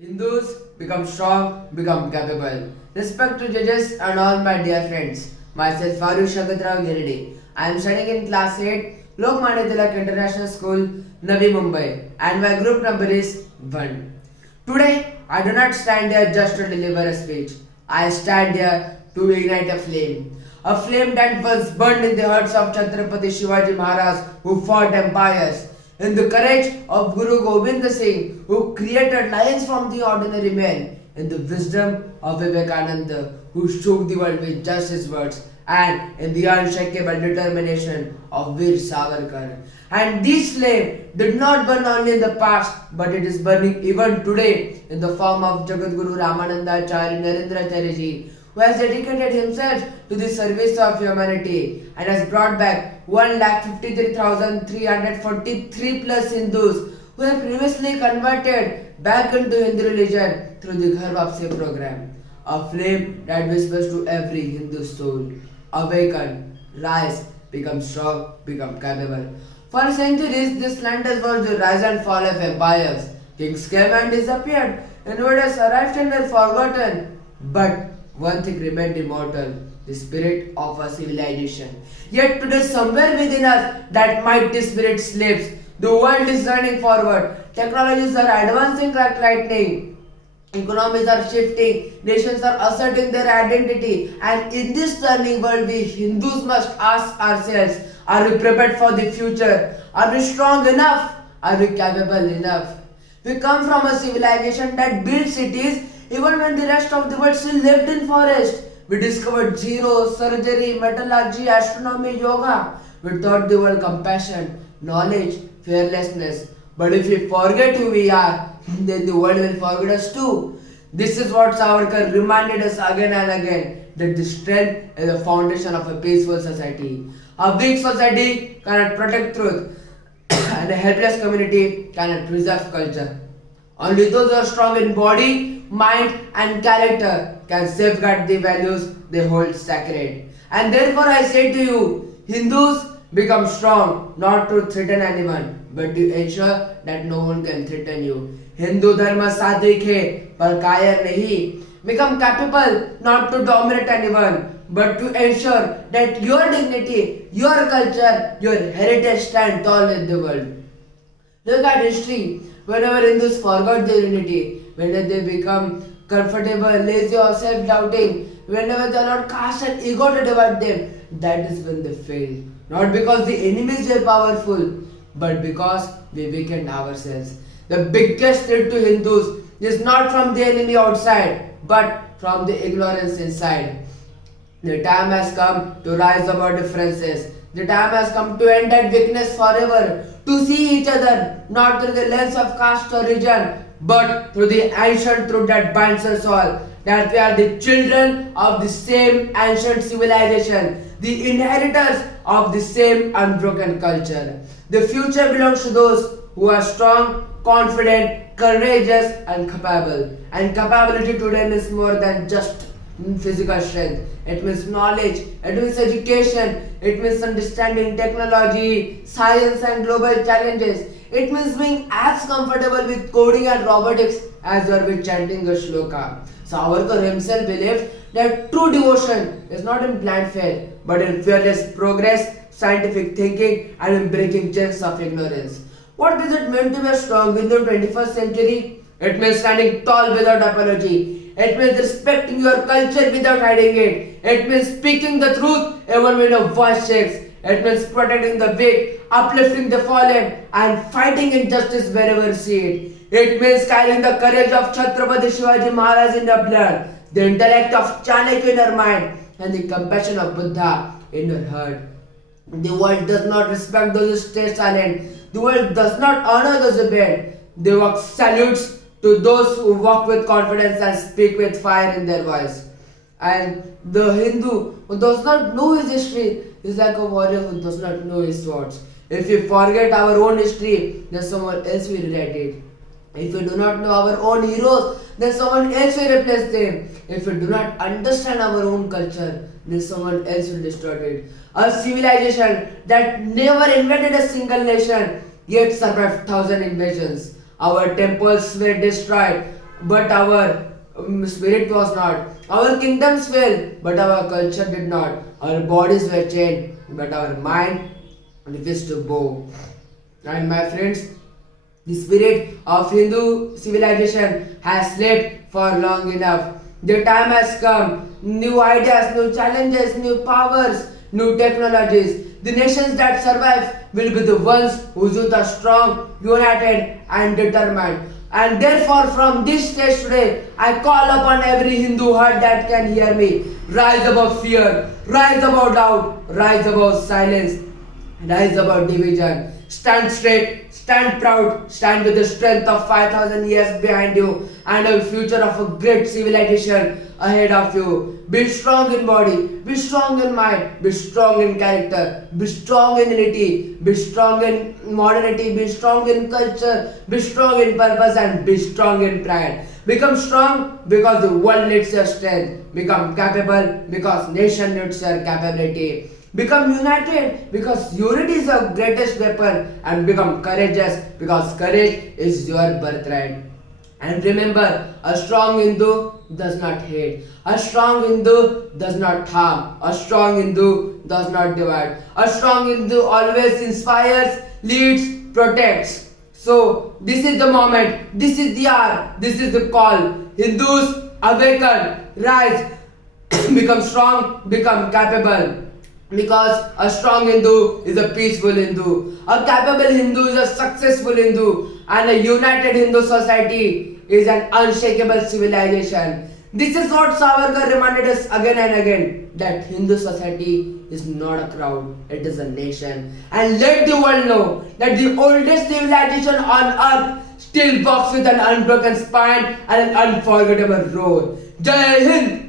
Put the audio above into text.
Hindus become strong, become capable. Respect to judges and all my dear friends. Myself Faru Shagatrao Giridi. I am studying in class 8, Lokmanya Tilak International School, Navi Mumbai, and my group number is 1. Today, I do not stand here just to deliver a speech. I stand here to ignite a flame that was burned in the hearts of Chhatrapati Shivaji Maharaj who fought empires, in the courage of Guru Gobind Singh who created lions from the ordinary man, in the wisdom of Vivekananda who shook the world with just his words, and in the unshakable determination of Veer Savarkar. And this flame did not burn only in the past, but it is burning even today in the form of Jagat Guru Ramananda Acharya Narendra Ji, who has dedicated himself to the service of humanity and has brought back 1,53,343 plus Hindus who have previously converted back into Hindu religion through the Ghar Wapsi program. A flame that whispers to every Hindu soul, awaken, rise, become strong, become capable. For centuries, this land has watched the rise and fall of empires. Kings came and disappeared, invaders arrived and were forgotten. But one thing remained immortal, the spirit of a civilization. Yet today somewhere within us that mighty spirit sleeps. The world is running forward. Technologies are advancing like lightning. Economies are shifting, nations are asserting their identity, and in this turning world, we Hindus must ask ourselves, are we prepared for the future? Are we strong enough? Are we capable enough? We come from a civilization that built cities even when the rest of the world still lived in forest. We discovered zero, surgery, metallurgy, astronomy, yoga. We taught the world compassion, knowledge, fearlessness. But if we forget who we are, then the world will forget us too. This is what Savarkar reminded us again and again, that the strength is the foundation of a peaceful society. A weak society cannot protect truth, and a helpless community cannot preserve culture. Only those who are strong in body, mind, and character can safeguard the values they hold sacred. And therefore, I say to you, Hindus, become strong not to threaten anyone, but to ensure that no one can threaten you. Hindu dharma सात्विक है पर कायर नहीं. Become capable not to dominate anyone, but to ensure that your dignity, your culture, your heritage stand tall in the world. Look at history. Whenever Hindus forgot their unity, whenever they become comfortable, lazy, or self-doubting, whenever they are not cast an ego to divide them, that is when they fail. Not because the enemies were powerful, but because we weakened ourselves. The biggest threat to Hindus is not from the enemy outside, but from the ignorance inside. The time has come to rise above differences. The time has come to end that weakness forever. To see each other not through the lens of caste or religion, but through the ancient truth that binds us all. That we are the children of the same ancient civilization, the inheritors of the same unbroken culture. The future belongs to those who are strong, confident, courageous, and capable. And capability today means more than just physical strength. It means knowledge, it means education, it means understanding technology, science, and global challenges. It means being as comfortable with coding and robotics as you are with chanting a shloka. Savarkar himself believed that true devotion is not in blind faith, but in fearless progress, scientific thinking, and in breaking chains of ignorance. What does it mean to be strong in the 21st century? It means standing tall without apology. It means respecting your culture without hiding it. It means speaking the truth even when your voice shakes. It means protecting the weak, uplifting the fallen, and fighting injustice wherever you see it. It means carrying the courage of Chhatrapati Shivaji Maharaj in your blood, the intellect of Chanakya in your mind, and the compassion of Buddha in your heart. The world does not respect those who stay silent. The world does not honor those who bend. The world salutes to those who walk with confidence and speak with fire in their voice. And the Hindu who does not know his history is like a warrior who does not know his swords. If we forget our own history, then someone else will relate it. If we do not know our own heroes, then someone else will replace them. If we do not understand our own culture, then someone else will distort it. A civilization that never invaded a single nation, yet survived thousand invasions. Our temples were destroyed, but our spirit was not. Our kingdoms fell, but our culture did not. Our bodies were chained, but our mind refused to bow. And my friends, the spirit of Hindu civilization has slept for long enough. The time has come. New ideas, new challenges, new powers, new technologies. The nations that survive will be the ones whose youth are strong, united, and determined. And therefore, from this stage today, I call upon every Hindu heart that can hear me. Rise above fear, rise above doubt, rise above silence, rise above division. Stand straight, stand proud, stand with the strength of 5,000 years behind you and a future of a great civilization ahead of you. Be strong in body, be strong in mind, be strong in character, be strong in unity, be strong in modernity, be strong in culture, be strong in purpose, and be strong in pride. Become strong because the world needs your strength. Become capable because nation needs your capability. Become united because unity is the greatest weapon, and become courageous because courage is your birthright. And remember, a strong Hindu does not hate. A strong Hindu does not harm. A strong Hindu does not divide. A strong Hindu always inspires, leads, protects. So, this is the moment, this is the hour, this is the call. Hindus, awaken, rise, become strong, become capable. Because a strong Hindu is a peaceful Hindu, a capable Hindu is a successful Hindu, and a united Hindu society is an unshakable civilization. This is what Savarkar reminded us again and again, that Hindu society is not a crowd, it is a nation. And let the world know that the oldest civilization on earth still walks with an unbroken spine and an unforgettable roar. Jai Hind!